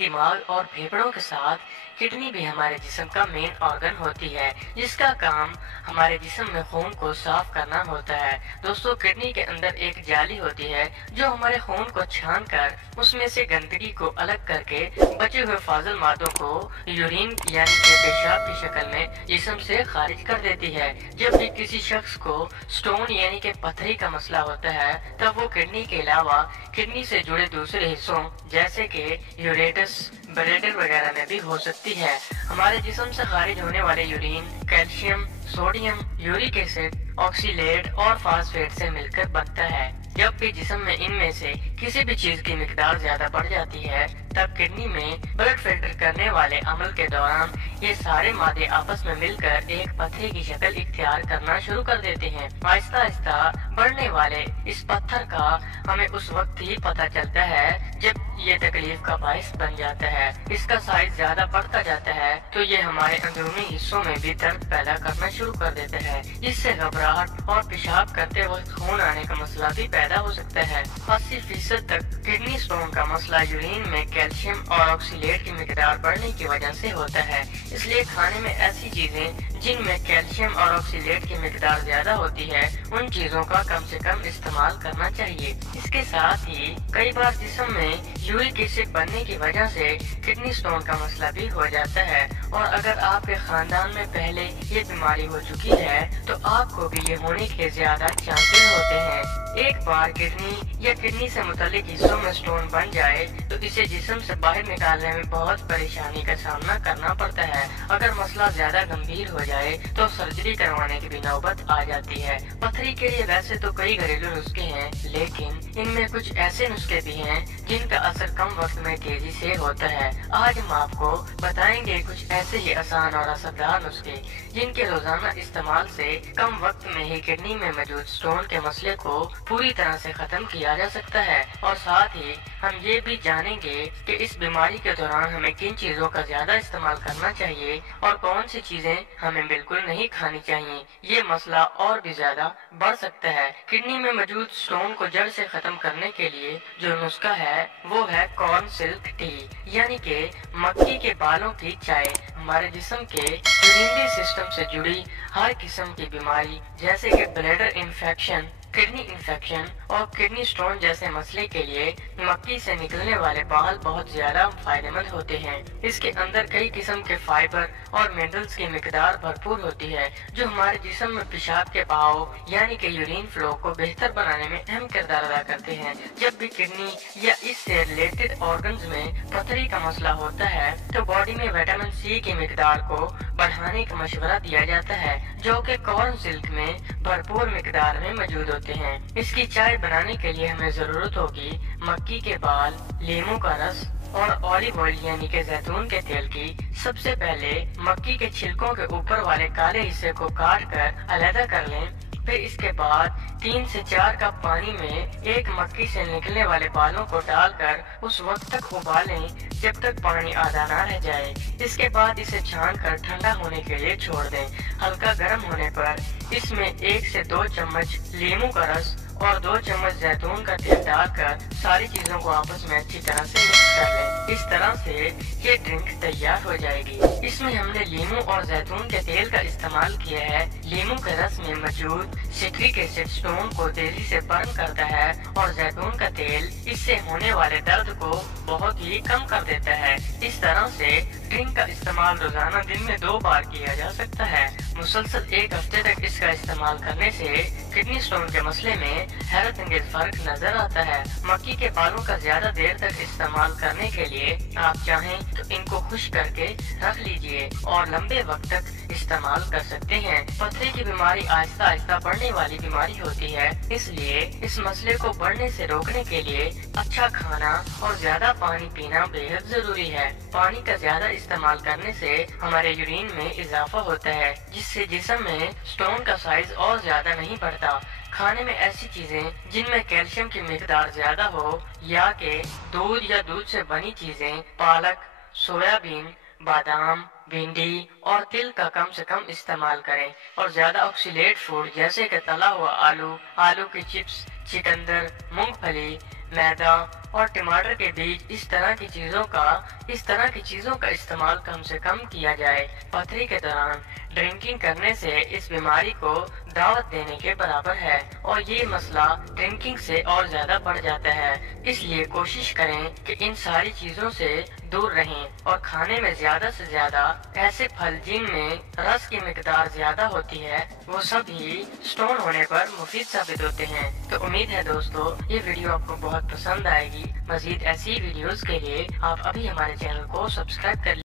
दिमाग और फेफड़ों के साथ किडनी भी हमारे जिस्म का मेन ऑर्गन होती है, जिसका काम हमारे जिस्म में खून को साफ करना होता है। दोस्तों, किडनी के अंदर एक जाली होती है जो हमारे खून को छान कर उसमें से गंदगी को अलग करके बचे हुए फाजिल मादों को यूरिन यानी कि पेशाब की शक्ल में जिस्म से खारिज कर देती है। जब भी किसी शख्स को स्टोन यानी कि पथरी का मसला होता है, तब वो किडनी के अलावा किडनी से जुड़े दूसरे हिस्सों जैसे कि यूरेटस, ब्लैडर वगैरह में भी हो सकती है। हमारे जिस्म से खारिज होने वाले urine calcium, sodium, uric acid, oxalate और फास्फेट से मिलकर बनता है। जब भी जिस्म में इनमें से किसी भी चीज की मिकदार ज्यादा बढ़ जाती है, तब किडनी में ब्लड फिल्टर करने वाले अमल के दौरान ये सारे मादे आपस में मिलकर एक पथरी की शक्ल इख्तियार करना शुरू कर देते हैं। आहिस्ता आहिस्ता बढ़ने वाले इस पत्थर का हमें उस वक्त ही पता चलता है जब ये तकलीफ का बायस बन जाता है। इसका साइज ज्यादा बढ़ता जाता है तो ये हमारे अंदरूनी हिस्सों में भी दर्द पैदा करना शुरू कर देता है, जिससे घबराहट और पेशाब करते वक्त खून आने का मसला भी पैदा हो सकता है। 80% तक किडनी स्टोन का मसला यूरिन में कैल्शियम और ऑक्सीलेट की मिकदार बढ़ने की वजह से होता है। इसलिए खाने में ऐसी चीजें जिनमें कैल्शियम और ऑक्सीलेट की मिकदार ज्यादा होती है, उन चीजों का कम से कम इस्तेमाल करना चाहिए। इसके साथ ही कई बार जिस्म में यूरिक एसिड बनने की वजह से किडनी स्टोन का मसला भी हो जाता है, और अगर आपके खानदान में पहले ये बीमारी हो चुकी है तो आपको भी ये होने के ज्यादा चांसेस होते हैं। एक बार किडनी या किडनी से मुतालिक हिस्सों में स्टोन बन जाए तो इसे जिस्म से बाहर निकालने में बहुत परेशानी का सामना करना पड़ता है। अगर मसला ज्यादा गंभीर हो जाए तो सर्जरी करवाने की भी नौबत आ जाती है। पथरी के लिए वैसे तो कई घरेलू नुस्खे हैं, लेकिन इनमें कुछ ऐसे नुस्खे भी हैं जिनका असर कम वक्त में तेजी से होता है। आज हम आपको बताएंगे कुछ ऐसे ही आसान और असरदार नुस्खे जिनके रोजाना इस्तेमाल से कम वक्त में ही किडनी में मौजूद स्टोन के मसले को पूरी तरह से खत्म किया जा सकता है। और साथ ही हम ये भी जानेंगे कि इस बीमारी के दौरान हमें किन चीजों का ज्यादा इस्तेमाल करना चाहिए और कौन सी चीजें हमें बिल्कुल नहीं खानी चाहिए। ये मसला और भी ज्यादा बढ़ सकता है। किडनी में मौजूद स्टोन को जड़ से खत्म करने के लिए जो नुस्खा है वो है कॉर्न सिल्क टी, यानी कि मक्की के बालों की चाय। हमारे जिस्म के यूरिनरी सिस्टम से जुड़ी हर किस्म की बीमारी जैसे कि ब्लैडर इन्फेक्शन, किडनी इन्फेक्शन और किडनी स्टोन जैसे मसले के लिए मक्की से निकलने वाले बाल बहुत ज्यादा फायदेमंद होते हैं। इसके अंदर कई किस्म के फाइबर और मिनरल्स की मिकदार भरपूर होती है, जो हमारे जिस्म में पेशाब के बहाव यानी कि यूरिन फ्लो को बेहतर बनाने में अहम किरदार अदा करते हैं। जब भी किडनी या इससे रिलेटेड ऑर्गन्स में पथरी का मसला होता है तो बॉडी में विटामिन सी की मिकदार को बढ़ाने का मशवरा दिया जाता है, जो कि कॉर्न सिल्क में भरपूर मिकदार में मौजूद होते हैं। इसकी चाय बनाने के लिए हमें जरूरत होगी मक्की के बाल, नींबू का रस और ऑलिव ऑयल यानी कि जैतून के तेल की। सबसे पहले मक्की के छिलकों के ऊपर वाले काले हिस्से को काट कर अलग कर लें। फिर इसके बाद 3 से 4 कप पानी में एक मक्की से निकलने वाले बालों को डालकर उस वक्त तक उबालें जब तक पानी आधा ना रह जाए। इसके बाद इसे छान कर ठंडा होने के लिए छोड़ दें। हल्का गर्म होने पर इसमें 1 से 2 चम्मच नींबू का रस और 2 चम्मच जैतून का तेल डालकर सारी चीजों को आपस में अच्छी तरह से मिक्स कर लें। इस तरह से ये ड्रिंक तैयार हो जाएगी। इसमें हमने नींबू और जैतून के तेल का इस्तेमाल किया है। नींबू के रस में मौजूद सिट्रिक एसिड स्टोन को तेजी से बर्न करता है और जैतून का तेल इससे होने वाले दर्द को बहुत ही कम कर देता है। इस तरह से ड्रिंक का इस्तेमाल रोजाना दिन में 2 बार किया जा सकता है। मुसलसल 1 हफ्ते तक इसका इस्तेमाल करने से किडनी स्टोन के मसले में हैरत अंगेज फर्क नजर आता है। मक्की के बालों का ज्यादा देर तक इस्तेमाल करने के लिए आप चाहें तो इनको खुश करके रख लीजिए और लंबे वक्त तक इस्तेमाल कर सकते हैं। पथरी की बीमारी आहिस्ता आहिस्ता बढ़ने वाली बीमारी होती है, इसलिए इस मसले को बढ़ने से रोकने के लिए अच्छा खाना और ज्यादा पानी पीना बेहद जरूरी है। पानी का ज्यादा इस्तेमाल करने से हमारे यूरिन में इजाफा होता है, जिससे जिस्म में स्टोन का साइज और ज्यादा नहीं बढ़ता। खाने में ऐसी चीजें जिनमें कैल्शियम की मिकदार ज्यादा हो या कि दूध या दूध से बनी चीजें, पालक, सोयाबीन, बादाम, भिंडी और तिल का कम से कम इस्तेमाल करें। और ज्यादा ऑक्सीलेट फूड जैसे कि तला हुआ आलू, आलू की चिप्स, चिकंदर, मूंगफली, मैदा और टमाटर के बीज इस तरह की चीजों का इस्तेमाल कम से कम किया जाए। पथरी के दौरान ड्रिंकिंग करने से इस बीमारी को दावत देने के बराबर है और ये मसला ड्रिंकिंग से और ज्यादा बढ़ जाता है। इसलिए कोशिश करें कि इन सारी चीजों से दूर रहें और खाने में ज्यादा से ज्यादा ऐसे फल जिनमें रस की मिकदार ज्यादा होती है वो सभी स्टोन होने पर मुफीद साबित होते हैं। तो उम्मीद है दोस्तों ये वीडियो आपको बहुत पसंद आएगी। मजीद ऐसी वीडियोस के लिए आप अभी हमारे चैनल को सब्सक्राइब कर